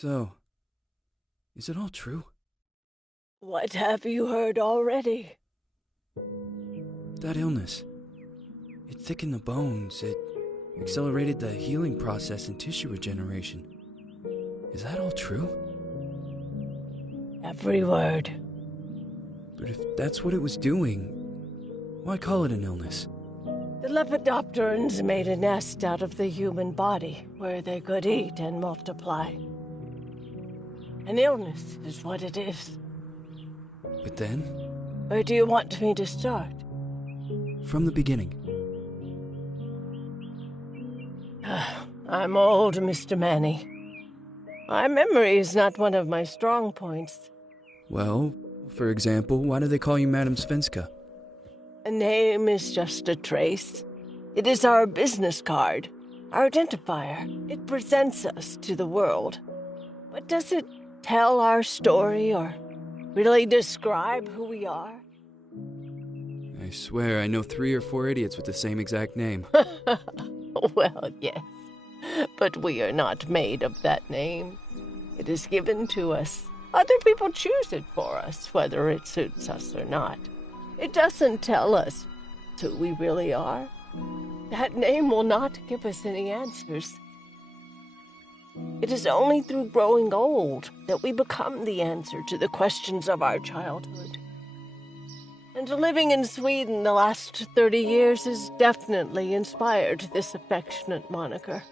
So, is it all true? What have you heard already? That illness. It thickened the bones. It accelerated the healing process and tissue regeneration. Is that all true? Every word. But if that's what it was doing, why call it an illness? The Lepidopterans made a nest out of the human body where they could eat and multiply. An illness is what it is. But then, Where do you want me to start? from the beginning. I'm old, Mr. Manny. My memory is not one of my strong points. Well, for example, why do they call you Madame Svenska? A name is just a trace. It is our business card, our identifier. It presents us to the world. But does it tell our story or really describe who we are? I swear I know 3 or 4 idiots with the same exact name. Well, yes. But we are not made of that name. It is given to us. Other people choose it for us, whether it suits us or not. It doesn't tell us who we really are. That name will not give us any answers. It is only through growing old that we become the answer to the questions of our childhood. And living in Sweden the last 30 years has definitely inspired this affectionate moniker.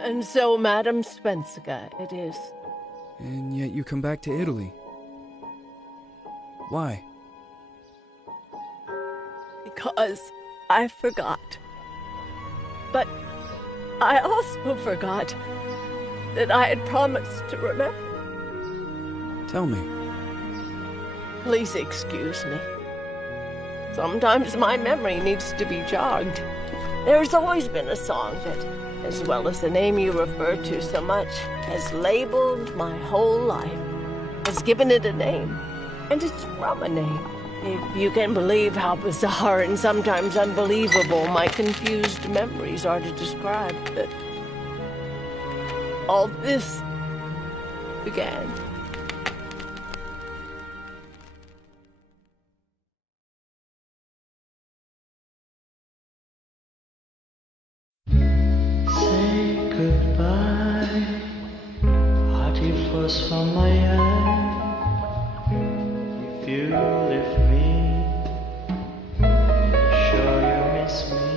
And so, Madam Svenska, it is. And yet you come back to Italy. Why? Because I forgot. But I also forgot that I had promised to remember. Tell me. Please excuse me. Sometimes my memory needs to be jogged. There's always been a song that, as well as the name you refer to so much, has labeled my whole life, has given it a name, and it's from a name. If you can believe how bizarre and sometimes unbelievable my confused memories are to describe that all this began. Say goodbye, hearty frost from my eye. If you leave me, sure you miss me.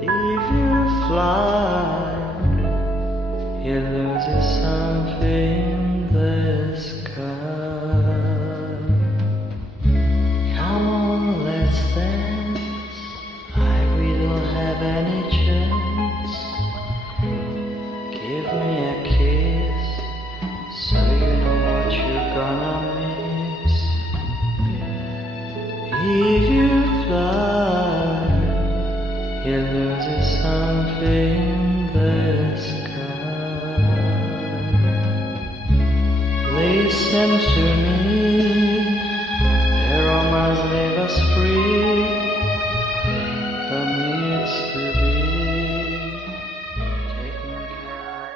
If you fly, you lose something in the sky. Come on, let's dance. We don't have any chance. Give me a kiss, so you know what you're gonna miss. If you fly, you lose something in the sky. Listen to me, the romance leave us free. Needs to be taken care of.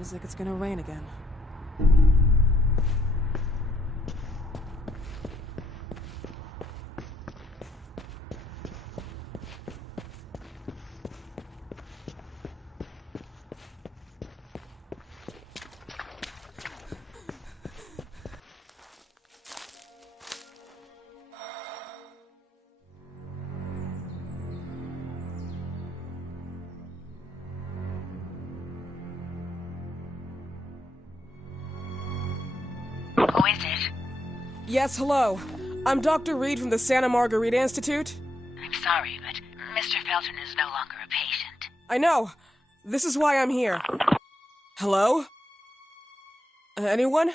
Feels like it's gonna rain again. Who is it? Yes, hello. I'm Dr. Reed from the Santa Margarita Institute. I'm sorry, but Mr. Felton is no longer a patient. I know. This is why I'm here. Hello? Anyone?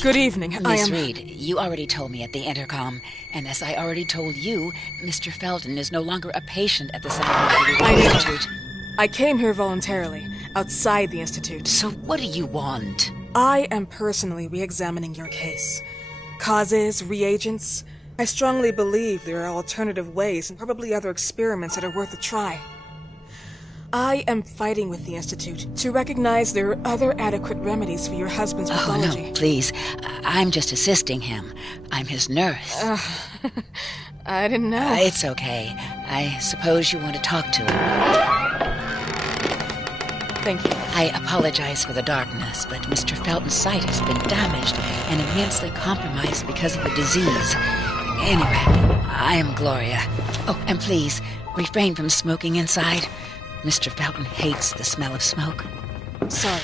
Good evening. Miss Reed, you already told me at the intercom, and as I already told you, Mr. Felton is no longer a patient at the Santa Margarita Institute. I came here voluntarily, outside the Institute. So what do you want? I am personally re-examining your case. Causes, reagents. I strongly believe there are alternative ways and probably other experiments that are worth a try. I am fighting with the Institute to recognize there are other adequate remedies for your husband's pathology. Oh, no, please. I'm just assisting him. I'm his nurse. I didn't know. It's okay. I suppose you want to talk to him. Thank you. I apologize for the darkness, but Mr. Felton's sight has been damaged and immensely compromised because of the disease. Anyway, I am Gloria. Oh, and please, refrain from smoking inside. Mr. Felton hates the smell of smoke. Sorry.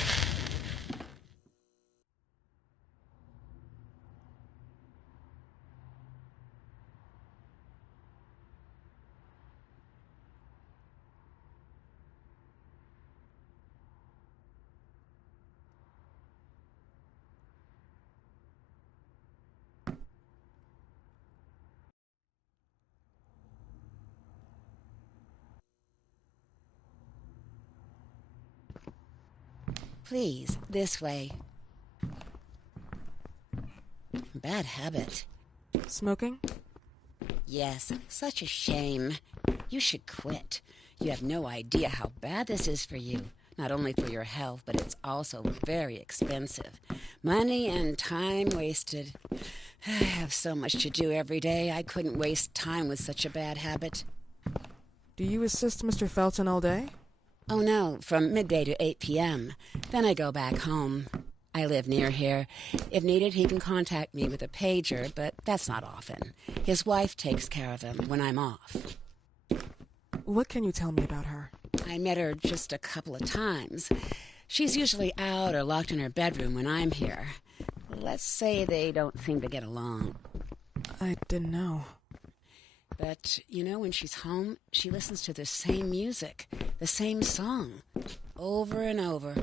Please, this way. Bad habit. Smoking? Yes, such a shame. You should quit. You have no idea how bad this is for you. Not only for your health, but it's also very expensive. Money and time wasted. I have so much to do every day. I couldn't waste time with such a bad habit. Do you assist Mr. Felton all day? Oh, no, from midday to 8 p.m. Then I go back home. I live near here. If needed, he can contact me with a pager, but that's not often. His wife takes care of him when I'm off. What can you tell me about her? I met her just a couple of times. She's usually out or locked in her bedroom when I'm here. Let's say they don't seem to get along. I didn't know. But, you know, when she's home, she listens to the same music, the same song, over and over.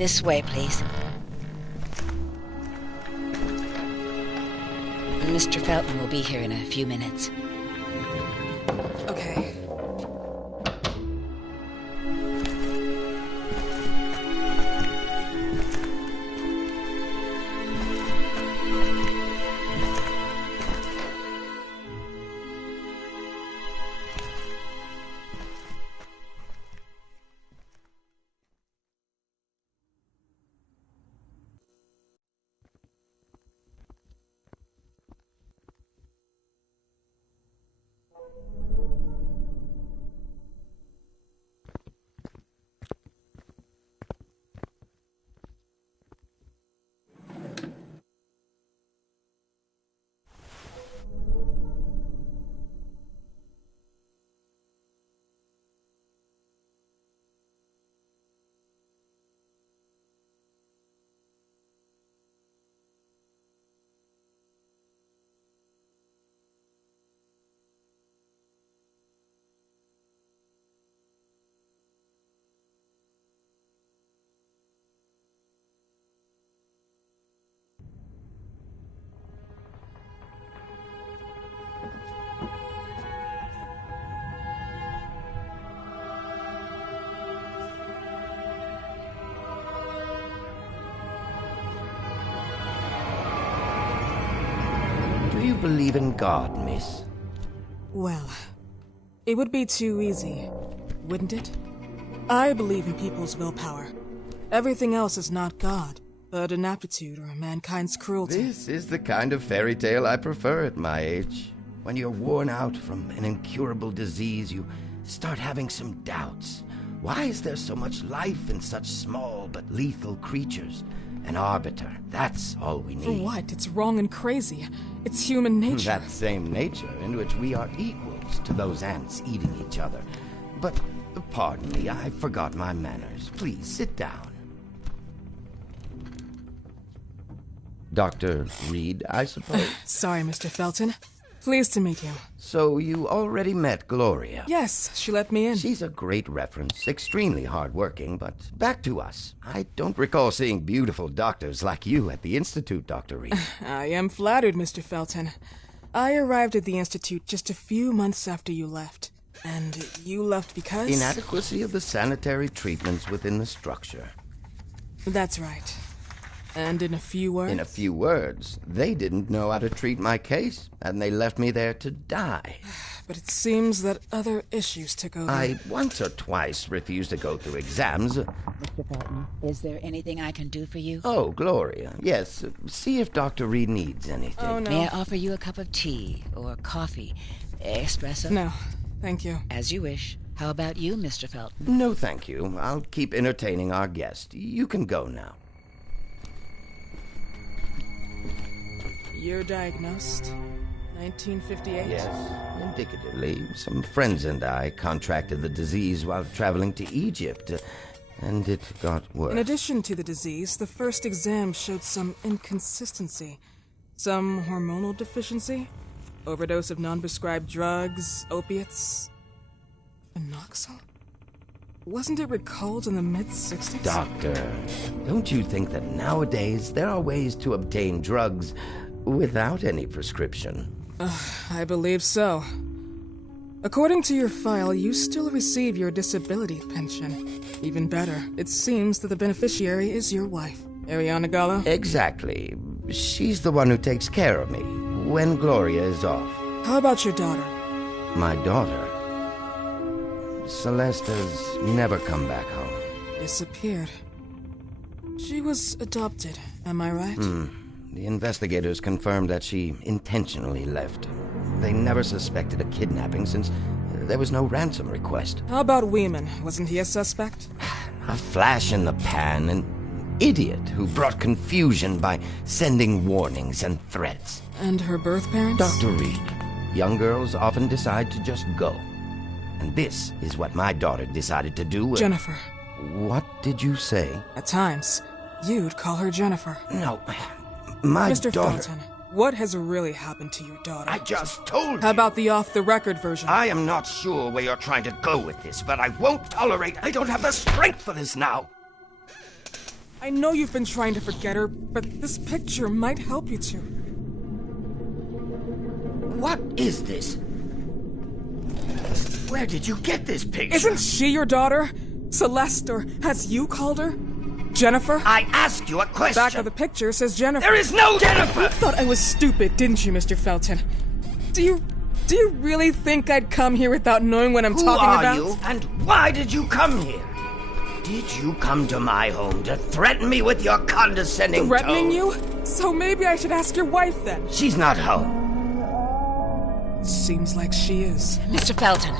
This way, please. Mr. Felton will be here in a few minutes. Okay. Do you believe in God, miss? Well, it would be too easy, wouldn't it? I believe in people's willpower. Everything else is not God, but an aptitude or mankind's cruelty. This is the kind of fairy tale I prefer at my age. When you're worn out from an incurable disease, you start having some doubts. Why is there so much life in such small but lethal creatures? An arbiter, that's all we need. For what? It's wrong and crazy. It's human nature. That same nature in which we are equals to those ants eating each other. But, pardon me, I forgot my manners. Please, sit down. Dr. Reed, I suppose? Sorry, Mr. Felton. Pleased to meet you. So you already met Gloria? Yes, she let me in. She's a great reference, extremely hardworking, but back to us. I don't recall seeing beautiful doctors like you at the Institute, Dr. Reed. I am flattered, Mr. Felton. I arrived at the Institute just a few months after you left. And you left because? Inadequacy of the sanitary treatments within the structure. That's right. And in a few words? In a few words, they didn't know how to treat my case, and they left me there to die. But it seems that other issues took over. I once or twice refused to go through exams. Mr. Felton, is there anything I can do for you? Oh, Gloria, yes. See if Dr. Reed needs anything. Oh, no. May I offer you a cup of tea or coffee? Espresso? No, thank you. As you wish. How about you, Mr. Felton? No, thank you. I'll keep entertaining our guest. You can go now. You're diagnosed? 1958? Yes, indicatively. Some friends and I contracted the disease while traveling to Egypt, and it got worse. In addition to the disease, the first exam showed some inconsistency. Some hormonal deficiency? Overdose of non-prescribed drugs, opiates? Phenoxyl? Wasn't it recalled in the mid-60s? Doctor, don't you think that nowadays there are ways to obtain drugs without any prescription? I believe so. According to your file, you still receive your disability pension. Even better, it seems that the beneficiary is your wife, Ariana Gallo. Exactly. She's the one who takes care of me when Gloria is off. How about your daughter? My daughter? Celeste has never come back home. Disappeared. She was adopted, am I right? The investigators confirmed that she intentionally left. They never suspected a kidnapping since there was no ransom request. How about Weeman? Wasn't he a suspect? A flash in the pan, an idiot who brought confusion by sending warnings and threats. And her birth parents? Dr. Reed, young girls often decide to just go. And this is what my daughter decided to do. Jennifer. What did you say? At times, you'd call her Jennifer. No, my Mr. daughter... Felton, what has really happened to your daughter? I just told you. How about the off-the-record version? I am not sure where you're trying to go with this, but I won't tolerate... I don't have the strength for this now. I know you've been trying to forget her, but this picture might help you to. What is this? Where did you get this picture? Isn't she your daughter? Celeste, or as you called her? Jennifer? I asked you a question. Back of the picture says Jennifer. There is no Jennifer! You thought I was stupid, didn't you, Mr. Felton? Do you really think I'd come here without knowing what I'm talking about? Who are you, and why did you come here? Did you come to my home to threaten me with your condescending Threatening tone? you? So maybe I should ask your wife then. She's not home. Seems like she is. Mr. Felton,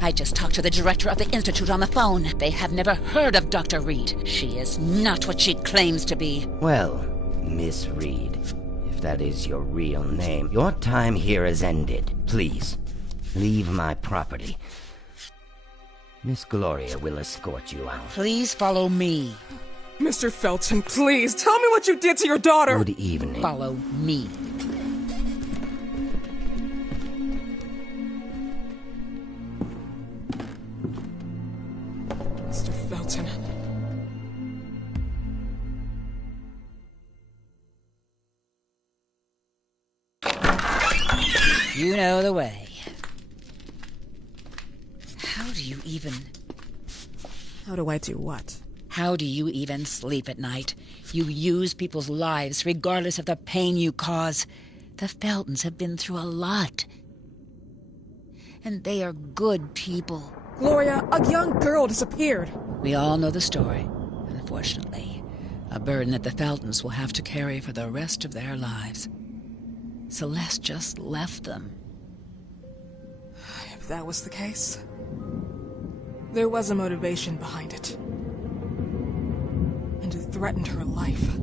I just talked to the director of the Institute on the phone. They have never heard of Dr. Reed. She is not what she claims to be. Well, Miss Reed, if that is your real name, your time here has ended. Please, leave my property. Miss Gloria will escort you out. Please follow me. Mr. Felton, please, tell me what you did to your daughter! Good evening. Follow me. Mr. Felton. You know the way. How do you even... How do I do what? How do you even sleep at night? You use people's lives regardless of the pain you cause. The Feltons have been through a lot. And they are good people. Gloria, a young girl disappeared. We all know the story, unfortunately. A burden that the Feltons will have to carry for the rest of their lives. Celeste just left them. If that was the case, there was a motivation behind it. And it threatened her life.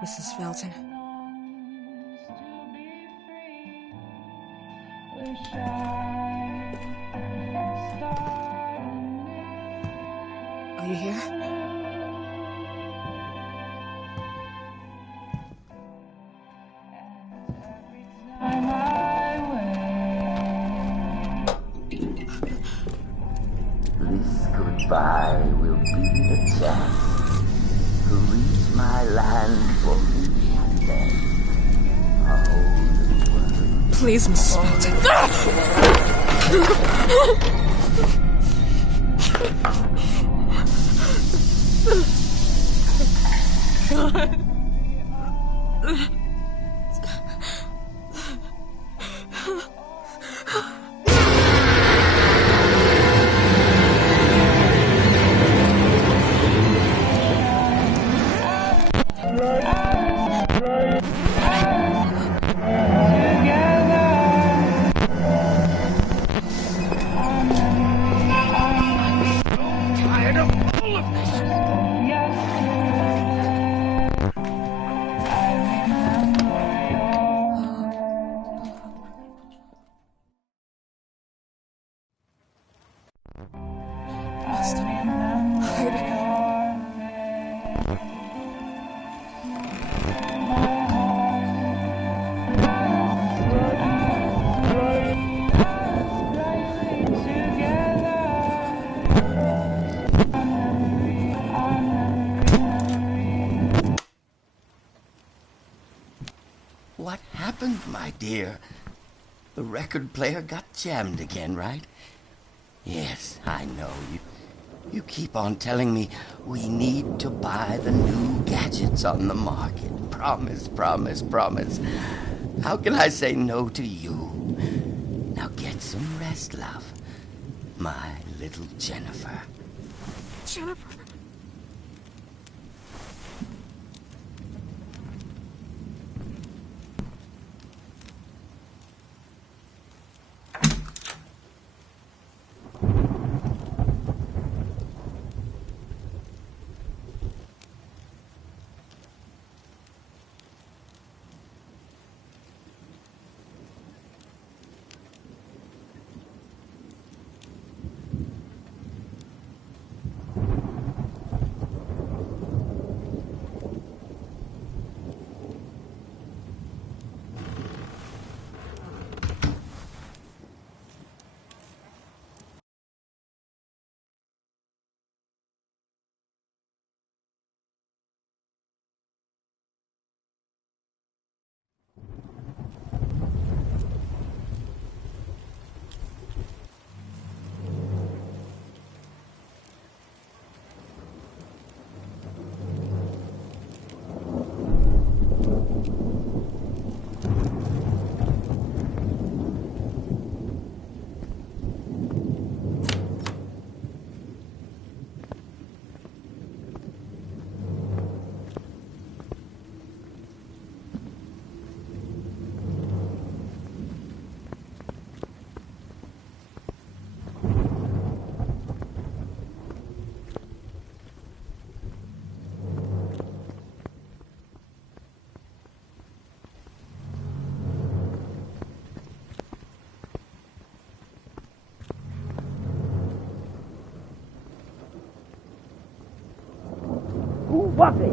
Mrs. Felton. Are you here? This goodbye will be the chance to reach my land for me and then a whole new world. Please, Mrs. Felton. God. What happened, my dear? The record player got jammed again, right? Yes, I know. You keep on telling me we need to buy the new gadgets on the market. Promise, promise, promise. How can I say no to you? Now get some rest, love. My little Jennifer. Jennifer. Was it?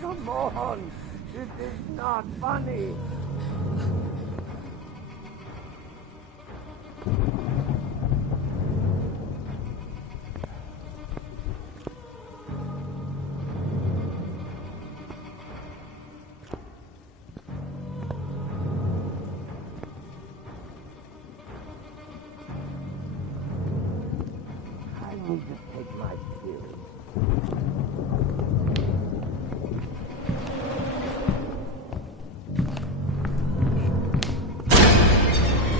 Come on! This is not funny! I need to take my pills.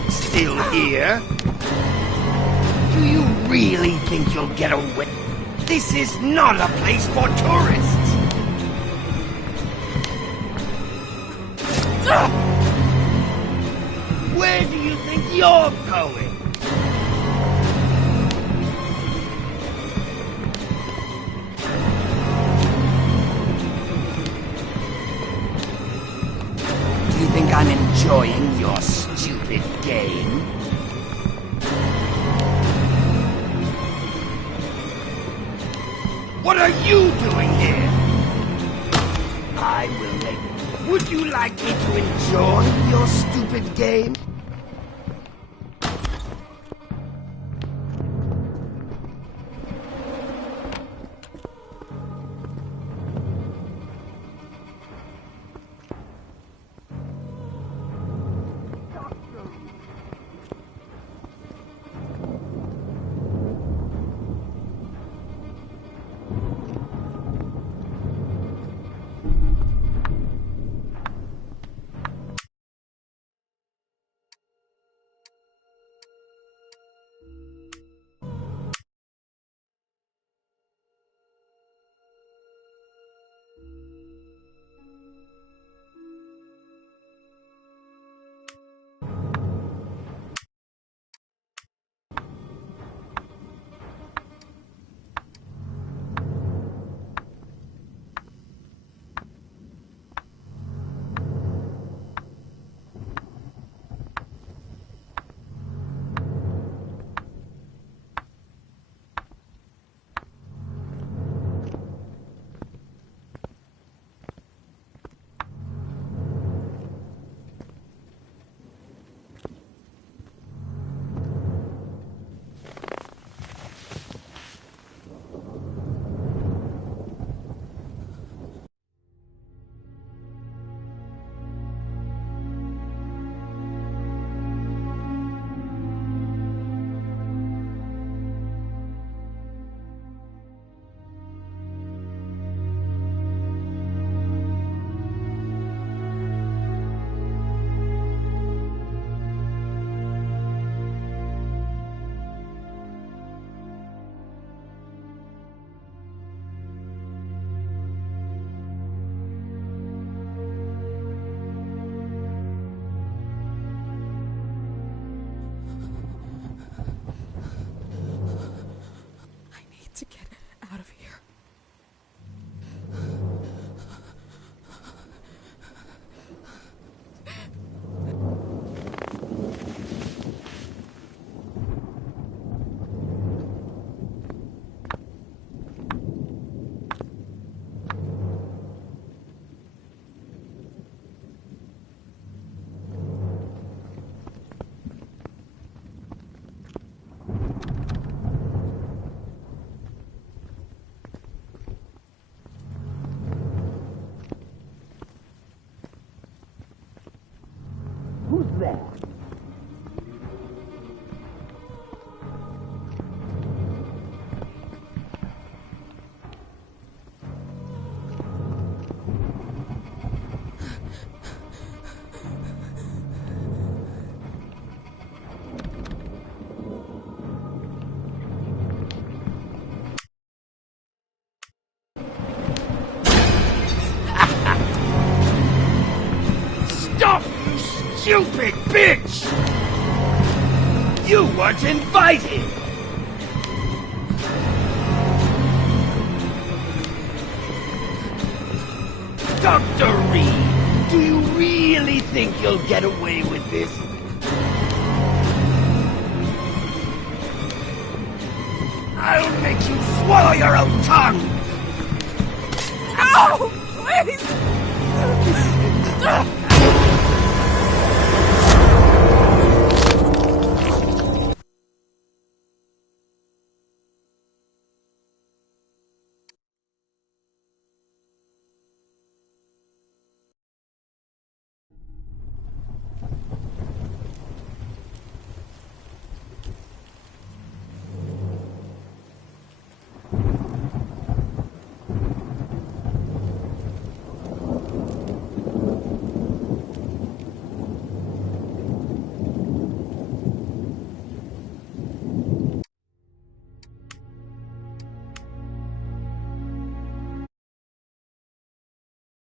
Still here? Do you really think you'll get away? This is not a place for tourists! Where do you think you're going? Do you think I'm enjoying your stupid game? What are you doing here? I will make it. Would you like me to enjoy your stupid game? To get out of here. Who's there? Stop, you stupid bitch! You weren't invited! Dr. Reed, do you really think you'll get away with this? I'll make you swallow your own tongue! No! Please!